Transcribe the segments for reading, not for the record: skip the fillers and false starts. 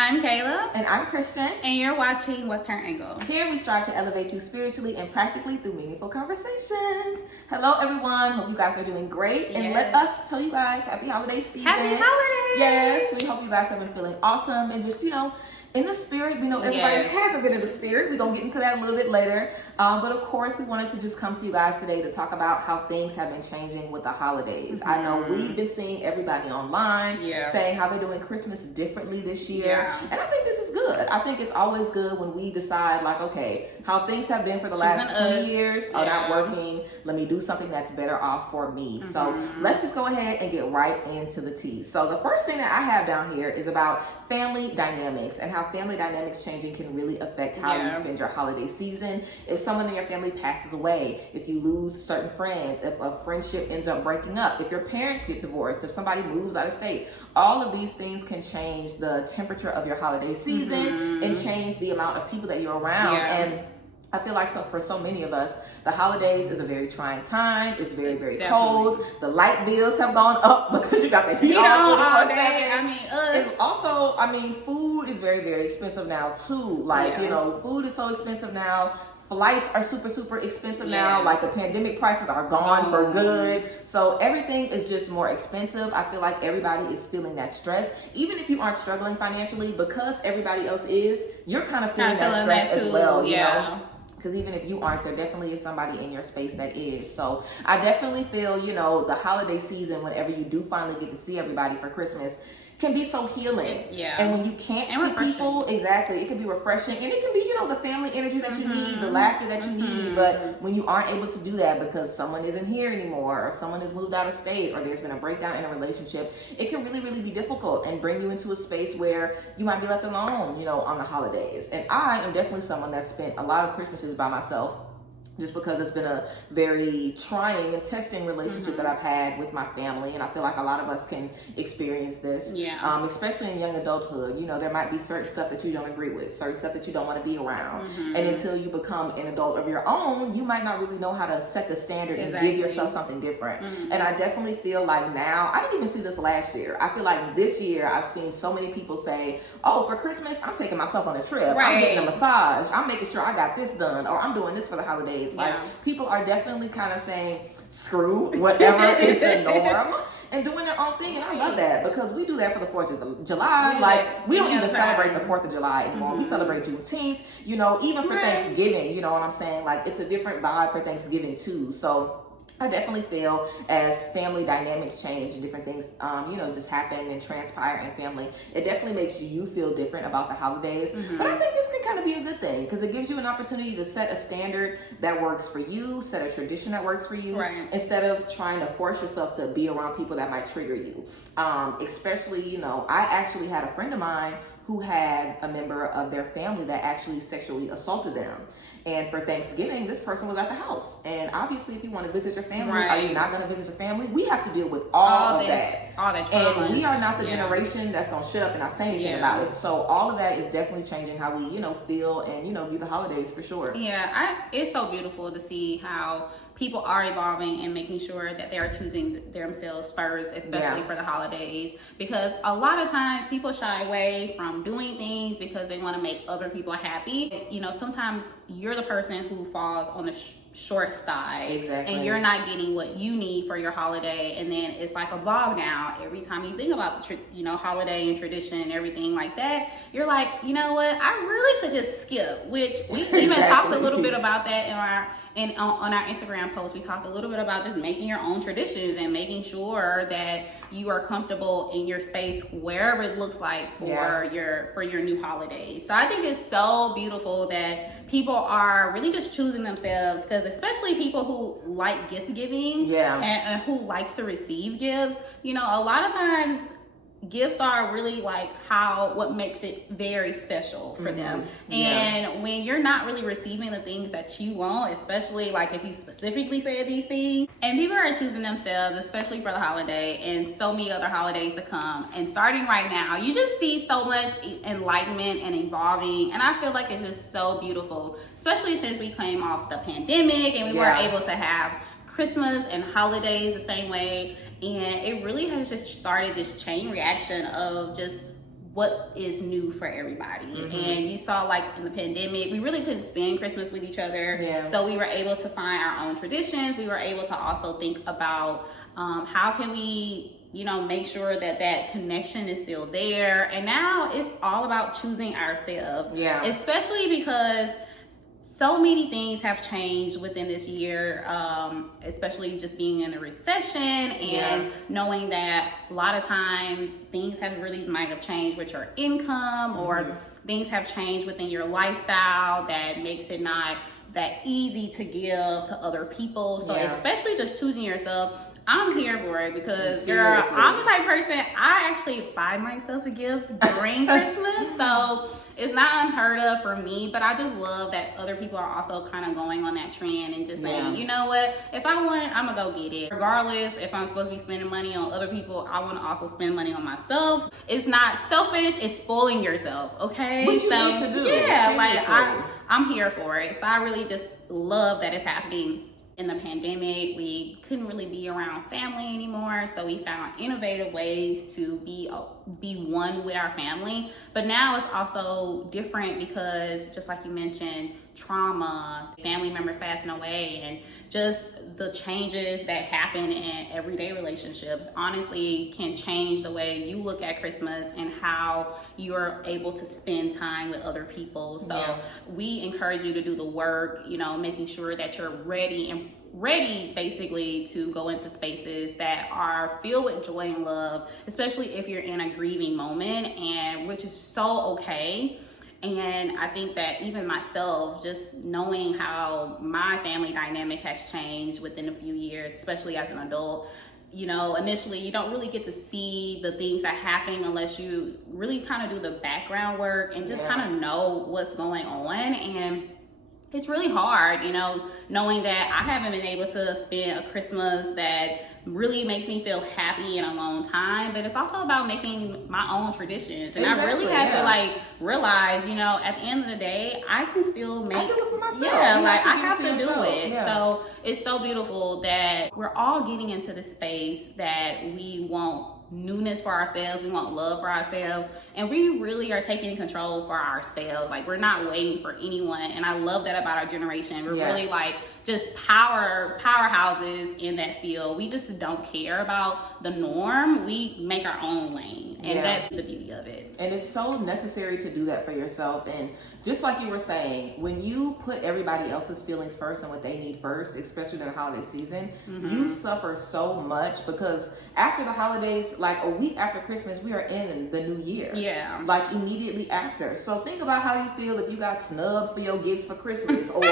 I'm Kayla. And I'm Christian. And you're watching What's Her Angle? Here we strive to elevate you spiritually and practically through meaningful conversations. Hello, everyone. Hope you guys are doing great. And let us tell you guys happy holiday season. Happy holidays! Yes, we hope you guys have been feeling awesome and just, in the spirit. We know everybody hasn't been in the spirit. We're going to get into that a little bit later. But of course, we wanted to just come to you guys today to talk about how things have been changing with the holidays. I know we've been seeing everybody online saying how they're doing Christmas differently this year. And I think this is good. I think it's always good when we decide, like, okay, how things have been for the last 20 years are not working. Let me do something that's better off for me. So let's just go ahead and get right into the tea. So the first thing that I have down here is about family dynamics and how family dynamics changing can really affect how you spend your holiday season. If someone in your family passes away, if you lose certain friends, if a friendship ends up breaking up, if your parents get divorced, if somebody moves out of state, all of these things can change the temperature of your holiday season and change the amount of people that you're around. And I feel like for so many of us, the holidays is a very trying time. It's very, very cold. The light bills have gone up because you got the heat on all day. And also, food is very, very expensive now too. Food is so expensive now. Flights are super, super expensive now. Like the pandemic prices are gone for good. So everything is just more expensive. I feel like everybody is feeling that stress. Even if you aren't struggling financially, because everybody else is, you're kind of feeling that stress as well, you know? Because even if you aren't, there definitely is somebody in your space that is. So I definitely feel, the holiday season, whenever you do finally get to see everybody for Christmas, can be so healing. And when you can't see people, it can be refreshing. And it can be, the family energy that you need, the laughter that you need. But when you aren't able to do that because someone isn't here anymore, or someone has moved out of state, or there's been a breakdown in a relationship, it can really, really be difficult and bring you into a space where you might be left alone, on the holidays. And I am definitely someone that spent a lot of Christmases by myself, just because it's been a very trying and testing relationship that I've had with my family. And I feel like a lot of us can experience this, especially in young adulthood. There might be certain stuff that you don't agree with, certain stuff that you don't want to be around. And until you become an adult of your own, you might not really know how to set the standard and give yourself something different. And I definitely feel like now, I didn't even see this last year. I feel like this year I've seen so many people say, oh, for Christmas, I'm taking myself on a trip. I'm getting a massage. I'm making sure I got this done, or I'm doing this for the holidays. People are definitely kind of saying, screw whatever is the norm, and doing their own thing. And I love that, because we do that for the 4th of July. We don't even celebrate the 4th of July anymore. We celebrate Juneteenth, even for Thanksgiving, you know what I'm saying? It's a different vibe for Thanksgiving too. So I definitely feel as family dynamics change and different things, just happen and transpire in family, it definitely makes you feel different about the holidays. But I think this can kind of be a good thing, because it gives you an opportunity to set a standard that works for you, set a tradition that works for you, instead of trying to force yourself to be around people that might trigger you. Especially, I actually had a friend of mine who had a member of their family that actually sexually assaulted them. And for Thanksgiving, this person was at the house. And obviously, if you want to visit your family, are you not going to visit your family? We have to deal with all of that. All that trauma. And we are not the generation that's going to shut up and not say anything about it. So all of that is definitely changing how we, feel and, view the holidays for sure. It's so beautiful to see how people are evolving and making sure that they are choosing themselves first, especially for the holidays. Because a lot of times people shy away from doing things because they want to make other people happy. Sometimes you're the person who falls on the short side, and you're not getting what you need for your holiday, and then it's like a bog now. Every time you think about the holiday and tradition and everything like that, you're like, you know what, I really could just skip. Which we even talked a little bit about that on our Instagram post. We talked a little bit about just making your own traditions and making sure that you are comfortable in your space wherever it looks like for your new holidays. So I think it's so beautiful that people are really just choosing themselves, because especially people who like gift giving and who likes to receive gifts, a lot of times gifts are really like what makes it very special for them. And when you're not really receiving the things that you want, especially like if you specifically said these things, and people are choosing themselves, especially for the holiday and so many other holidays to come, and starting right now, you just see so much enlightenment and evolving. And I feel like it's just so beautiful, especially since we came off the pandemic and we weren't able to have Christmas and holidays the same way. And it really has just started this chain reaction of just what is new for everybody. And you saw, like, in the pandemic, we really couldn't spend Christmas with each other. So we were able to find our own traditions. We were able to also think about how can we, you know, make sure that that connection is still there. And now it's all about choosing ourselves. Especially because so many things have changed within this year, especially just being in a recession and knowing that a lot of times things have really might have changed with your income or things have changed within your lifestyle that makes it not that easy to give to other people. So especially just choosing yourself, I'm here for it because girl, I'm the type of person, I actually buy myself a gift during Christmas. So it's not unheard of for me, but I just love that other people are also kind of going on that trend and just saying, you know what, if I want it, I'm gonna go get it. Regardless if I'm supposed to be spending money on other people, I want to also spend money on myself. It's not selfish, it's spoiling yourself, okay? What you need to do. Yeah, like I'm here for it. So I really just love that it's happening. In the pandemic, we couldn't really be around family anymore, so we found innovative ways to be one with our family. But now it's also different because, just like you mentioned, trauma, family members passing away, and just the changes that happen in everyday relationships honestly can change the way you look at Christmas and how you're able to spend time with other people. So we encourage you to do the work, you know, making sure that you're ready basically to go into spaces that are filled with joy and love, especially if you're in a grieving moment, and which is so okay. And I think that even myself, just knowing how my family dynamic has changed within a few years, especially as an adult, you know, initially you don't really get to see the things that happen unless you really kind of do the background work and just kind of know what's going on. And it's really hard, you know, knowing that I haven't been able to spend a Christmas that really makes me feel happy in a long time, but it's also about making my own traditions. And I really had to like realize, you know, at the end of the day, I can still make, I do it for myself. I have to do it. Yeah. So it's so beautiful that we're all getting into the space that we want newness for ourselves, we want love for ourselves, and we really are taking control for ourselves. Like, we're not waiting for anyone, and I love that about our generation. We're really like just powerhouses in that field. We just don't care about the norm. We make our own lane, and that's the beauty of it. And it's so necessary to do that for yourself. And just like you were saying, when you put everybody else's feelings first and what they need first, especially during the holiday season, you suffer so much, because after the holidays, like a week after Christmas, we are in the new year. Like immediately after. So think about how you feel if you got snubbed for your gifts for Christmas, or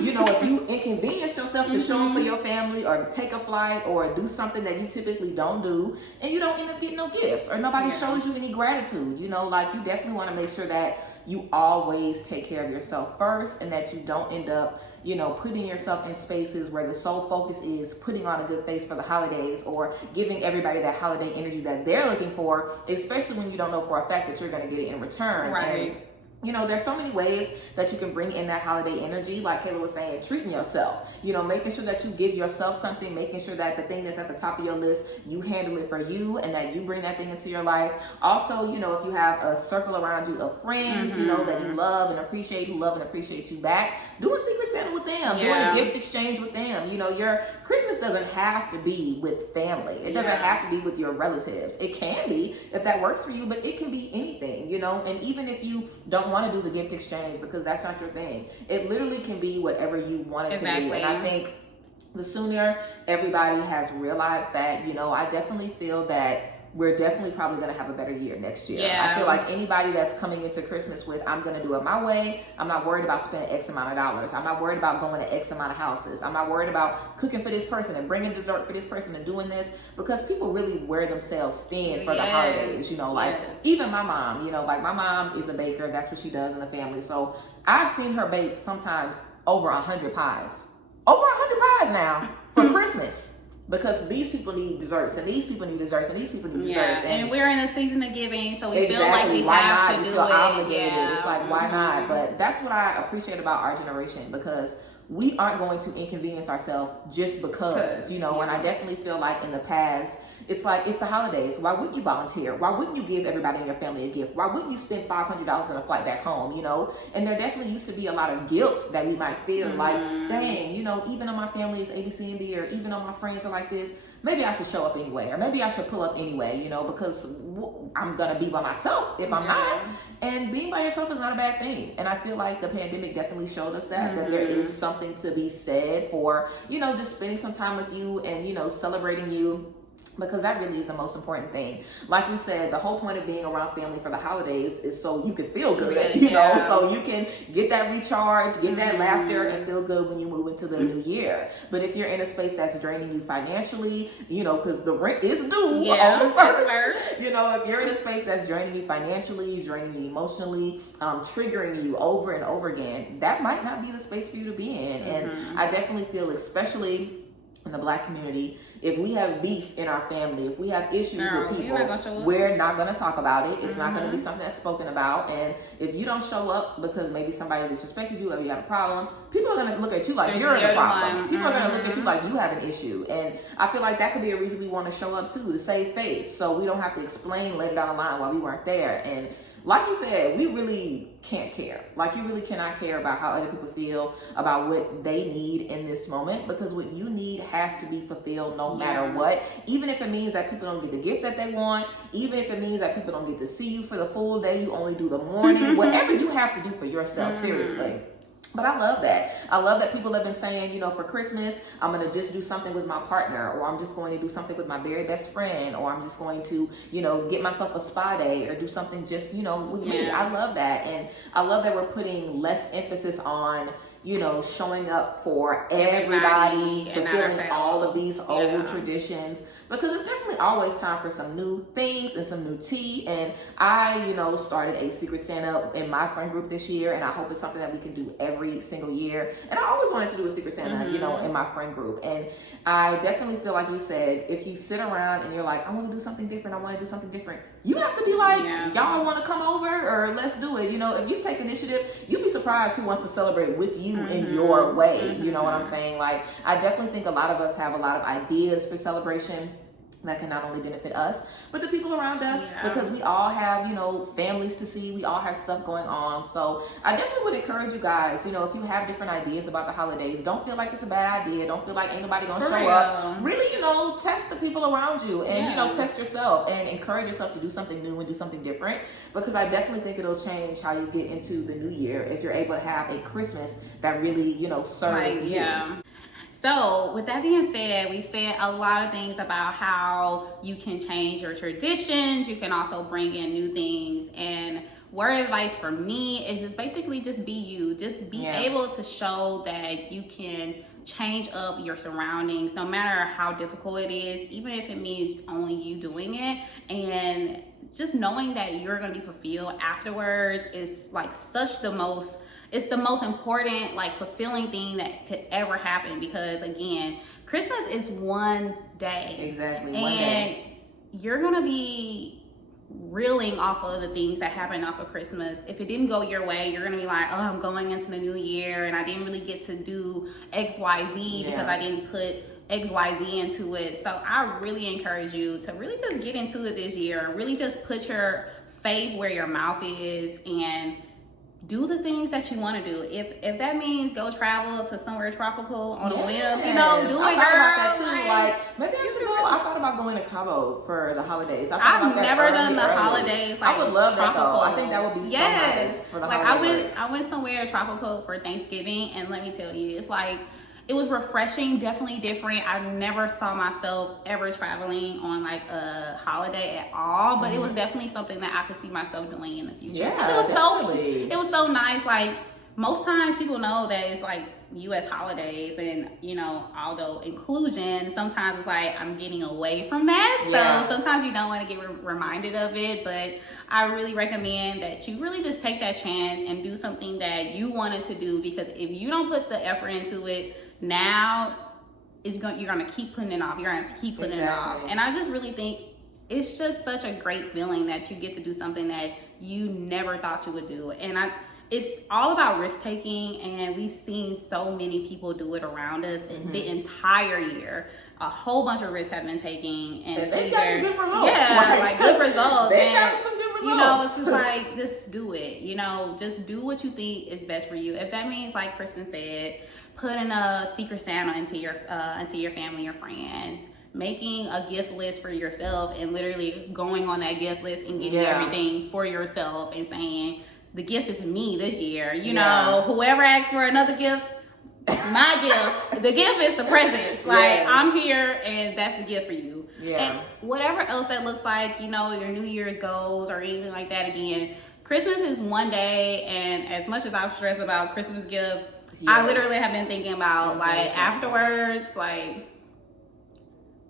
you know, if you inconvenience yourself to show up for your family or take a flight or do something that you typically don't do, and you don't end up getting no gifts or nobody shows you any gratitude. You know, like, you definitely want to make sure that you always take care of yourself first, and that you don't end up, you know, putting yourself in spaces where the sole focus is putting on a good face for the holidays or giving everybody that holiday energy that they're looking for, especially when you don't know for a fact that you're going to get it in return. And, you know, there's so many ways that you can bring in that holiday energy. Like Kayla was saying, treating yourself, you know, making sure that you give yourself something, making sure that the thing that's at the top of your list, you handle it for you, and that you bring that thing into your life. Also, you know, if you have a circle around you of friends, you know, that you love and appreciate, who love and appreciate you back, do a Secret Santa with them, doing a gift exchange with them. You know, your Christmas doesn't have to be with family. It doesn't have to be with your relatives. It can be, if that works for you, but it can be anything, you know. And even if you don't want to do the gift exchange because that's not your thing, it literally can be whatever you want it to be. And I think the sooner everybody has realized that, you know, I definitely feel that we're definitely probably going to have a better year next year. I feel like anybody that's coming into Christmas with, I'm going to do it my way, I'm not worried about spending X amount of dollars, I'm not worried about going to X amount of houses, I'm not worried about cooking for this person and bringing dessert for this person and doing this, because people really wear themselves thin for the holidays, you know, like even my mom, you know, like my mom is a baker, that's what she does in the family. So I've seen her bake sometimes over 100 pies now for Christmas. Because these people need desserts, and these people need desserts, and these people need desserts. And we're in a season of giving, so we feel like we have to do it. Obligated. It's like, why not? But that's what I appreciate about our generation, because we aren't going to inconvenience ourselves just because, you know. And I definitely feel like in the past, it's like, it's the holidays. Why wouldn't you volunteer? Why wouldn't you give everybody in your family a gift? Why wouldn't you spend $500 on a flight back home, you know? And there definitely used to be a lot of guilt that we might feel like, dang, you know, even though my family is A, B, C, and D, or even though my friends are like this, maybe I should show up anyway, or maybe I should pull up anyway, you know, because I'm going to be by myself if I'm not. And being by yourself is not a bad thing. And I feel like the pandemic definitely showed us that there is something to be said for, you know, just spending some time with you and, you know, celebrating you. Because that really is the most important thing. Like we said, the whole point of being around family for the holidays is so you can feel good, you know, so you can get that recharge, get that laughter, and feel good when you move into the new year. But if you're in a space that's draining you financially, you know, because the rent is due on the first, you know, if you're in a space that's draining you financially, draining you emotionally, triggering you over and over again, that might not be the space for you to be in. And I definitely feel, especially in the Black community, if we have beef in our family, if we have issues with people, we're not going to talk about it. It's not going to be something that's spoken about. And if you don't show up because maybe somebody disrespected you or you have a problem, people are going to look at you like you're the problem. People are going to look at you like you have an issue. And I feel like that could be a reason we want to show up too, to save face. So we don't have to explain later down the line why we weren't there. And like you said, we really can't care. Like, you really cannot care about how other people feel about what they need in this moment, because what you need has to be fulfilled no matter what. Even if it means that people don't get the gift that they want, even if it means that people don't get to see you for the full day, you only do the morning, whatever you have to do for yourself, seriously. But I love that. I love that people have been saying, you know, for Christmas, I'm going to just do something with my partner, or I'm just going to do something with my very best friend, or I'm just going to, you know, get myself a spa day, or do something just, you know, with me. I love that. And I love that we're putting less emphasis on, you know, showing up for everybody, fulfilling all of these old traditions, because it's definitely always time for some new things and some new tea. And I, you know, started a Secret Santa in my friend group this year, and I hope it's something that we can do every single year. And I always wanted to do a Secret Santa, you know, in my friend group. And I definitely feel like you said, if you sit around and you're like, I want to do something different, I want to do something different, you have to be like, y'all want to come over, or let's do it. You know, if you take initiative, you'd be surprised who wants to celebrate with you in your way. You know what I'm saying? Like, I definitely think a lot of us have a lot of ideas for celebration that can not only benefit us, but the people around us, because we all have, you know, families to see, we all have stuff going on. So I definitely would encourage you guys, you know, if you have different ideas about the holidays, don't feel like it's a bad idea, don't feel like ain't nobody gonna show up. Really, you know, test the people around you, and you know, test yourself and encourage yourself to do something new and do something different, because I definitely think it'll change how you get into the new year if you're able to have a Christmas that really, you know, serves you. So with that being said, we've said a lot of things about how you can change your traditions. You can also bring in new things. And word advice for me is just basically just be you. Just be able to show that you can change up your surroundings, no matter how difficult it is, even if it means only you doing it. And just knowing that you're going to be fulfilled afterwards is like it's the most important, like, fulfilling thing that could ever happen, because again, Christmas is one day. Exactly. One day. You're gonna be reeling off of the things that happened off of Christmas. If it didn't go your way, you're gonna be like, oh, I'm going into the new year and I didn't really get to do XYZ because I didn't put XYZ into it. So I really encourage you to really just get into it this year. Really just put your faith where your mouth is and do the things that you want to do. If that means go travel to somewhere tropical on a whim, you know, do it, girl. I thought about that too. Like, maybe I should go. I thought about going to Cabo for the holidays. I've never done the holidays. Like, I would love tropical. that though. I think that would be so nice for the holiday. I went somewhere tropical for Thanksgiving, and let me tell you, it's like, it was refreshing, definitely different. I never saw myself ever traveling on like a holiday at all, but it was definitely something that I could see myself doing in the future. Yeah, it was so nice. Like, most times people know that it's like U.S. holidays, and you know, although inclusion, sometimes it's like I'm getting away from that. So sometimes you don't want to get reminded of it, but I really recommend that you really just take that chance and do something that you wanted to do, because if you don't put the effort into it now, you're gonna keep putting it off. You're gonna keep putting it off. And I just really think it's just such a great feeling that you get to do something that you never thought you would do. And it's all about risk taking, and we've seen so many people do it around us the entire year. A whole bunch of risks have been taken, and they've gotten good results. Yeah, like good results. They've gotten some good results. You know, it's just like, just do it. You know, just do what you think is best for you. If that means, like Kristen said, putting a Secret Santa into your family or friends, making a gift list for yourself, and literally going on that gift list and getting everything for yourself and saying, the gift is me this year. You know, whoever asks for another gift, my gift, the gift is the presents. Like, I'm here, and that's the gift for you. And whatever else that looks like, you know, your New Year's goals or anything like that. Again, Christmas is one day, and as much as I'm stressed about Christmas gifts, I literally have been thinking about, like, afterwards, like,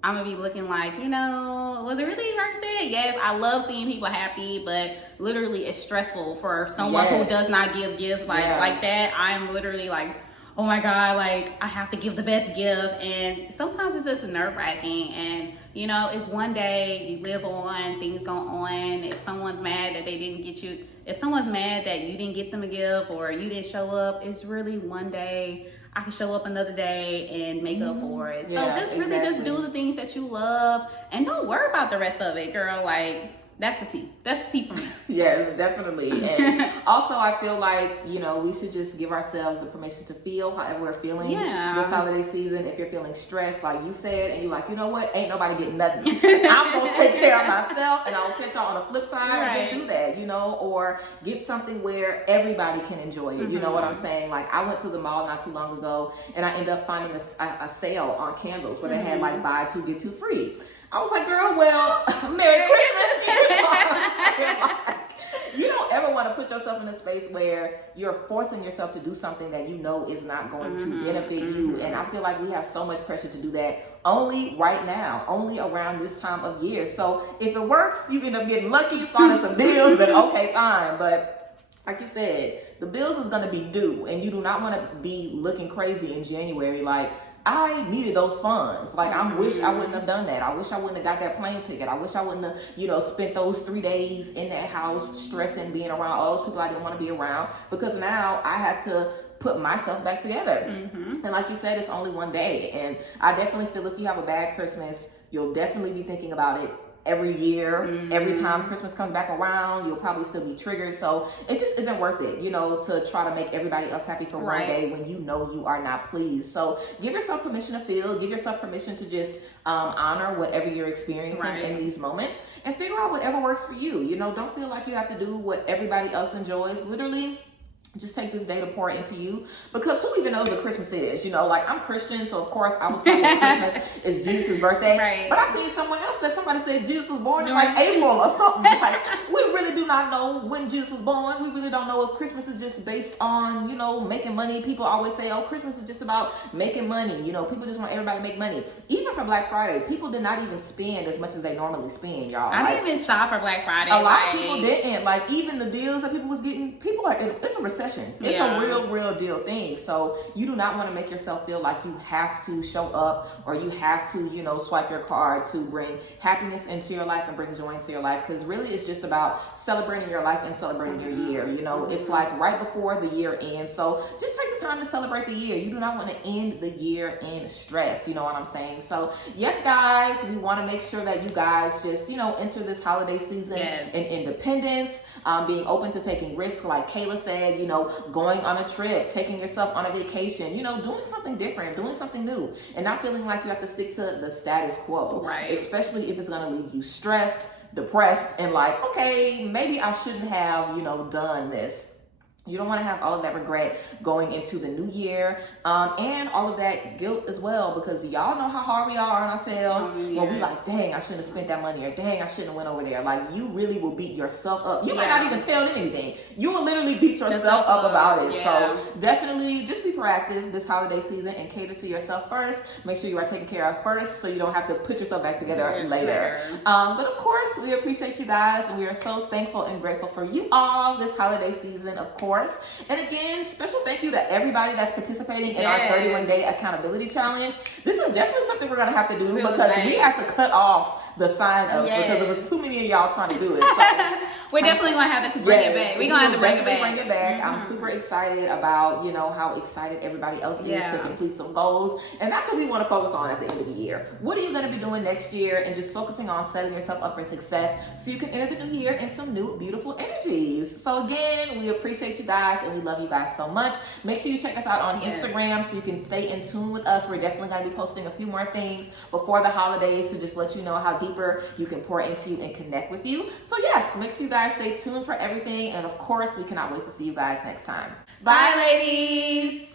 I'm gonna be looking like, you know, was it really worth it? Yes, I love seeing people happy, but literally it's stressful for someone who does not give gifts like that. I'm literally like, oh my God, like, I have to give the best gift. And sometimes it's just nerve-wracking. And, you know, it's one day, you live on, things go on. If someone's mad that they didn't get you, if someone's mad that you didn't get them a gift or you didn't show up, it's really one day. I can show up another day and make up for it. So just really just do the things that you love, and don't worry about the rest of it, girl. Like, that's the tea. That's the tea for me. Yes, definitely. And also, I feel like, you know, we should just give ourselves the permission to feel however we're feeling this holiday season. If you're feeling stressed, like you said, and you're like, you know what, ain't nobody getting nothing. I'm going to take care of myself, and I'll catch y'all on the flip side. Then do that, you know, or get something where everybody can enjoy it. You know what I'm saying? Like, I went to the mall not too long ago, and I ended up finding a sale on candles where they had, like, buy two, get two free. I was like, girl, well, Merry Christmas. You don't ever want to put yourself in a space where you're forcing yourself to do something that you know is not going to benefit you. And I feel like we have so much pressure to do that only right now, only around this time of year. So if it works, you end up getting lucky, finding some deals, then okay, fine. But like you said, the bills is going to be due, and you do not want to be looking crazy in January like, I needed those funds. Like, I wish I wouldn't have done that. I wish I wouldn't have got that plane ticket. I wish I wouldn't have, you know, spent those 3 days in that house stressing, being around all those people I didn't want to be around, because now I have to put myself back together. And like you said, it's only one day. And I definitely feel if you have a bad Christmas, you'll definitely be thinking about it every year. Every time Christmas comes back around, you'll probably still be triggered. So it just isn't worth it, you know, to try to make everybody else happy for one day when you know you are not pleased. So give yourself permission to feel, give yourself permission to just honor whatever you're experiencing in these moments, and figure out whatever works for you. You know, don't feel like you have to do what everybody else enjoys. Literally, just take this day to pour into you, because who even knows what Christmas is? You know, like, I'm Christian, so of course I was told that Christmas is Jesus' birthday. But I seen someone else that somebody said Jesus was born in like April or something. Like, we really do not know when Jesus was born. We really don't know if Christmas is just based on, you know, making money. People always say, oh, Christmas is just about making money. You know, people just want everybody to make money. Even for Black Friday, people did not even spend as much as they normally spend, y'all. I didn't even shop for Black Friday. A lot of people didn't. Like, even the deals that people was getting, people are in, it's a recession. It's a real deal thing. So you do not want to make yourself feel like you have to show up, or you have to, you know, swipe your card to bring happiness into your life and bring joy into your life. Because really, it's just about celebrating your life and celebrating your year. You know, it's like right before the year ends. So just take the time to celebrate the year. You do not want to end the year in stress. You know what I'm saying? So yes, guys, we want to make sure that you guys just, you know, enter this holiday season in independence, being open to taking risks, like Kayla said, you know, going on a trip, taking yourself on a vacation, you know, doing something different, doing something new, and not feeling like you have to stick to the status quo, especially if it's going to leave you stressed, depressed, and like, okay, maybe I shouldn't have, you know, done this. You don't want to have all of that regret going into the new year, and all of that guilt as well, because y'all know how hard we are on ourselves when we like, dang, I shouldn't have spent that money, or dang, I shouldn't have went over there. Like, you really will beat yourself up. You might not even tell them anything. You will literally beat yourself up about it. So definitely just be proactive this holiday season and cater to yourself first. Make sure you are taken care of first, so you don't have to put yourself back together later. But of course, we appreciate you guys, and we are so thankful and grateful for you all this holiday season, of course. And again, special thank you to everybody that's participating in our 31-day accountability challenge. This is definitely something we're going to have to do, because we have to cut off the sign-ups because there was too many of y'all trying to do it. So We're definitely gonna have to bring it back. We're gonna have to bring it back. Bring it back. I'm super excited about, you know, how excited everybody else is to complete some goals. And that's what we want to focus on at the end of the year. What are you going to be doing next year? And just focusing on setting yourself up for success so you can enter the new year in some new, beautiful energies. So again, we appreciate you guys and we love you guys so much. Make sure you check us out on Instagram so you can stay in tune with us. We're definitely going to be posting a few more things before the holidays to just let you know how deeper you can pour into you and connect with you. So yes, make sure you guys stay tuned for everything. And of course, we cannot wait to see you guys next time. Bye, ladies.